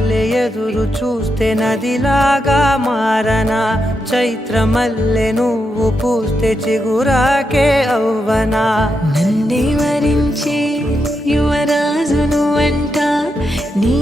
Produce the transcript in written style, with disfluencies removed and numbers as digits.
మల్లె ఎదురు చూస్తే నదిలాగా మారనా, చైత్ర మల్లె నువ్వు పూస్తే చిగురాకే అవ్వనా. నన్నే వరించే యువరాజును అంట నీ